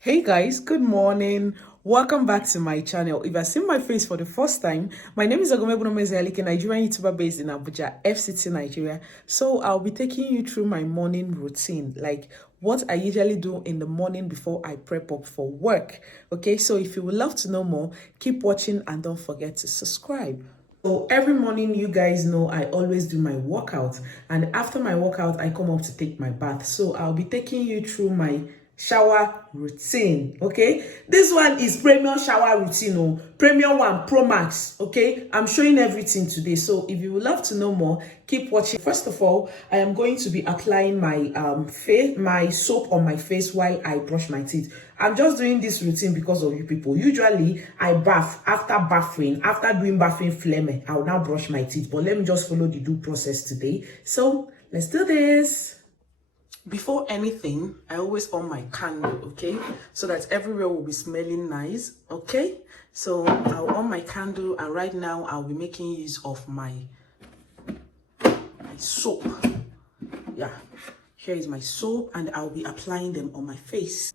Hey guys, good morning. Welcome back to my channel. If you've seen my face for the first time, my name is OGOM'S, a Nigerian YouTuber based in Abuja, FCT, Nigeria. So I'll be taking you through my morning routine, like what I usually do in the morning before I prep up for work. Okay, so if you would love to know more, keep watching and don't forget to subscribe. So every morning, you guys know I always do my workout, and after my workout I come up to take my bath. So I'll be taking you through my shower routine. Okay, this one is premium shower routine, oh, premium one pro max. Okay, I'm showing everything today, so if you would love to know more, keep watching. First of all, I am going to be applying my my soap on my face while I brush my teeth. I'm just doing this routine because of you people. Usually I bath. After bathing, after doing bathing phlegm, I will now brush my teeth, but let me just follow the due process today. So let's do this. Before anything, I always on my candle, okay? So that everywhere will be smelling nice, okay? So I'll on my candle, and right now I'll be making use of my soap. Yeah, here is my soap, and I'll be applying them on my face.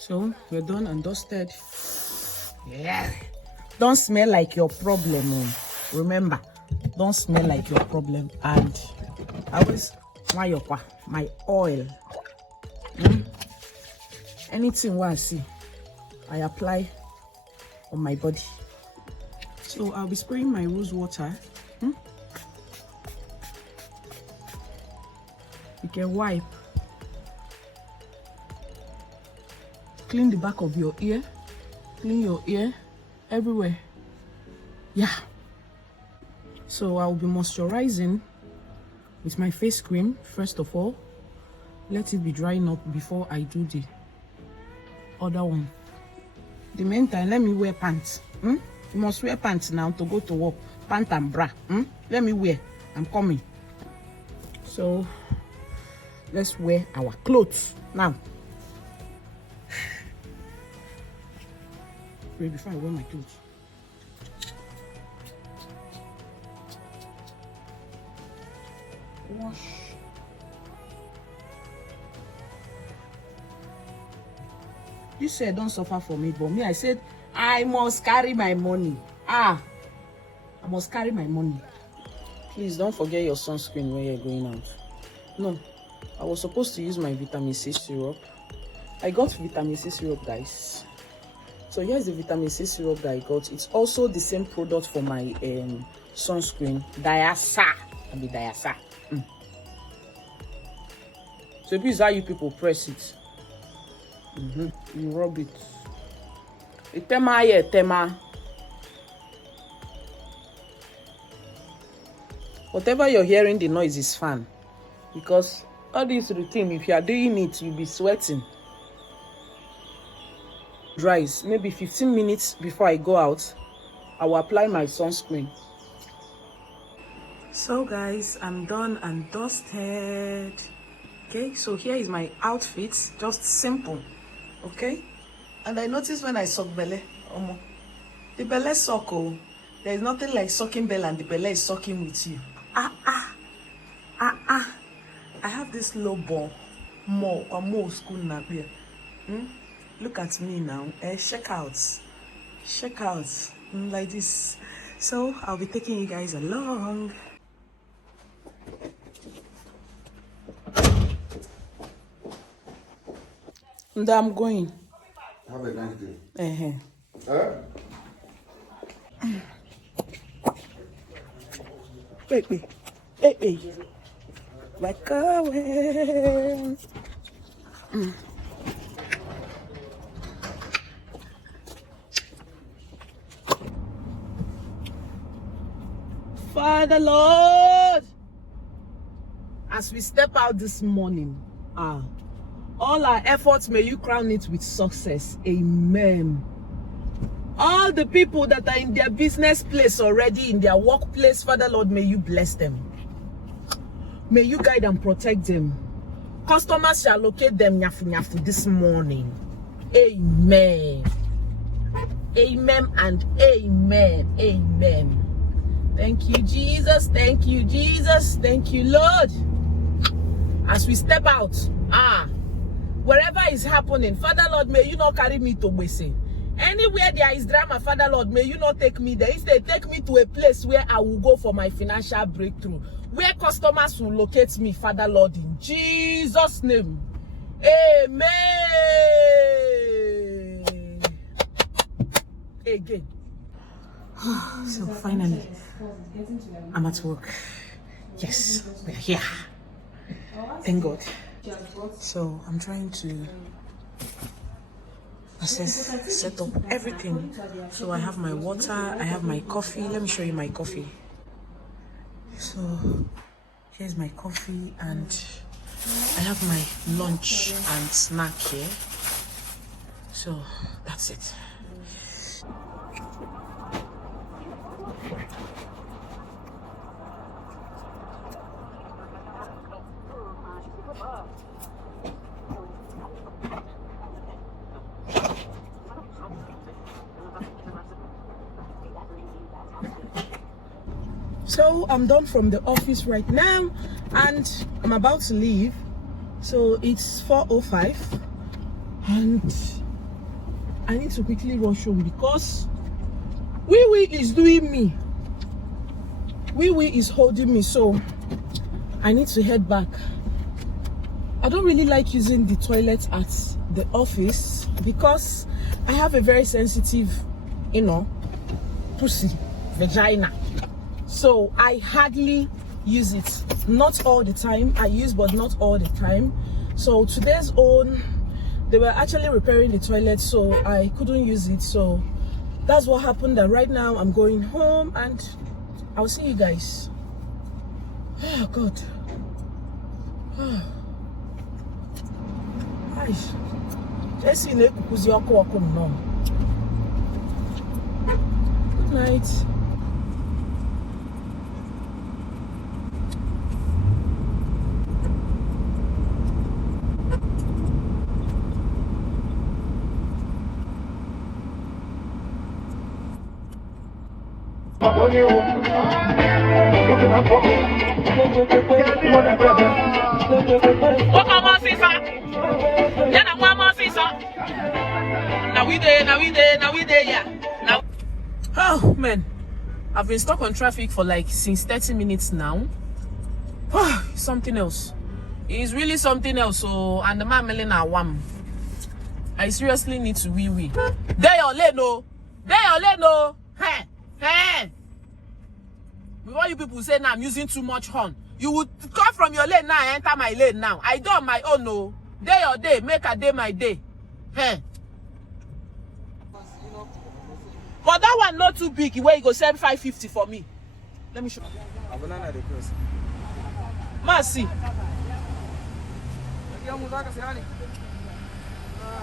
So we're done and dusted. Yeah. Don't smell like your problem. Oh. Remember, don't smell like your problem. And I always my oil. Anything I see, I apply on my body. So I'll be spraying my rose water. You can wipe. Clean the back of your ear, clean your ear, everywhere. Yeah. So I'll be moisturizing with my face cream. First of all, let it be drying up before I do the other one. The meantime, let me wear pants. You must wear pants now to go to work. Pant and bra. Let me wear. I'm coming. So let's wear our clothes now. Wait, before I wear my clothes. Wash. You said don't suffer for me, but me, I said I must carry my money. I must carry my money. Please don't forget your sunscreen when you're going out. No, I was supposed to use my vitamin C syrup. I got vitamin C syrup, guys. So here's the vitamin C syrup that I got. It's also the same product for my sunscreen. Diasa. Diasa. So this is how you people press it. You rub it. Tema. Whatever you're hearing, the noise is fan. Because all this routine, if you are doing it, you'll be sweating. Dries maybe 15 minutes before I go out, I will apply my sunscreen. So guys, I'm done and dusted. Okay, so here is my outfit, just simple. Okay, and I noticed when I suck belly, the belly suck. There is nothing like sucking belly and the belly is sucking with you. I have this low ball more school now here. Look at me now. Check out like this. So I'll be taking you guys along. And I'm going. Have a nice day. Wait. We're going. Father Lord, as we step out this morning, all our efforts, may you crown it with success. Amen. All the people that are in their business place already, in their workplace, Father Lord, may you bless them. May you guide and protect them. Customers shall locate them nyafu this morning. Amen. Amen and amen. Amen. Thank you, Jesus. Thank you, Jesus. Thank you, Lord. As we step out, wherever is happening, Father Lord, may you not carry me to Wese. Anywhere there is drama, Father Lord, may you not take me there. Instead, take me to a place where I will go for my financial breakthrough, where customers will locate me, Father Lord, in Jesus' name. Amen. Again. So finally, I'm at work. Yes, we're here. Thank God. So I'm trying to set up everything. So I have my water, I have my coffee. Let me show you my coffee. So here's my coffee, and I have my lunch and snack here. So that's it. So I'm done from the office right now, and I'm about to leave. So it's 4:05, and I need to quickly rush home because Wee is doing me. Wee is holding me, so I need to head back. I don't really like using the toilet at the office because I have a very sensitive, pussy, vagina. So I hardly use it. Not all the time. I use, but not all the time. So today's own, they were actually repairing the toilet, so I couldn't use it. So that's what happened. That right now I'm going home, and I'll see you guys. Oh God. Good night. Oh man, I've been stuck on traffic for like since 30 minutes now. Something else. It's really something else. So, and the man Melina Wam, I seriously need to wee. There or late no. Hey. Before you people say now I'm using too much horn, you would come from your lane now and enter my lane now. I do on my own, no. Day or day, make a day my day. Hey. But that one not too big, where you go sell 550 for me. Let me show you. A banana the cross. Mercy.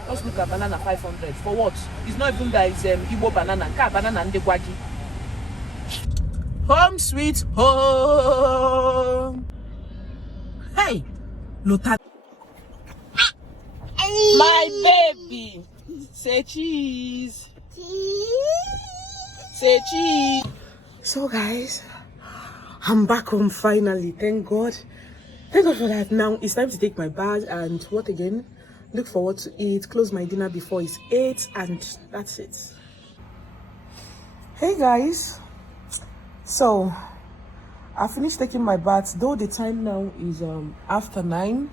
Let's look at banana 500. For what? It's not even that it's Igbo banana. Ka banana and the gwagi. Home sweet home. Hey, LOTANNA. My baby. Say cheese. Say cheese. So guys, I'm back home finally. Thank God. Thank God for that. Now it's time to take my bath and what again? Look forward to eat. Close my dinner before it's 8, and that's it. Hey guys. So I finished taking my bath, though the time now is after 9.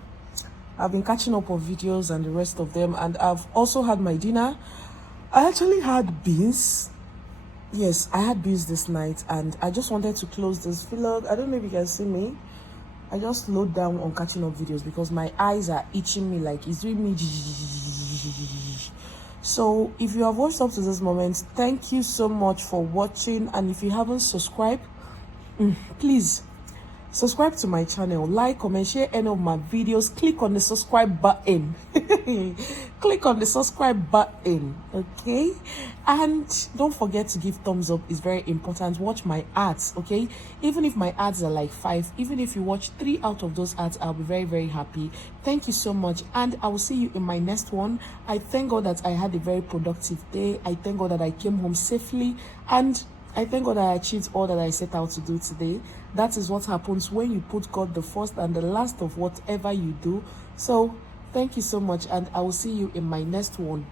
I've been catching up on videos and the rest of them, and I've also had my dinner. I actually had beans. Yes, I had beans this night, and I just wanted to close this vlog. I don't know if you can see me. I just slowed down on catching up videos because my eyes are itching me, like it's doing me. So if you have watched up to this moment, thank you so much for watching. And if you haven't subscribed, please subscribe to my channel, like, comment, share any of my videos, click on the subscribe button. Click on the subscribe button, okay? And don't forget to give thumbs up, it's very important. Watch my ads, okay? Even if my ads are like 5, even if you watch 3 out of those ads, I'll be very, very happy. Thank you so much, and I will see you in my next one. I thank God that I had a very productive day. I thank God that I came home safely, and I thank God I achieved all that I set out to do today. That is what happens when you put God the first and the last of whatever you do. So thank you so much, and I will see you in my next one.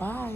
Bye.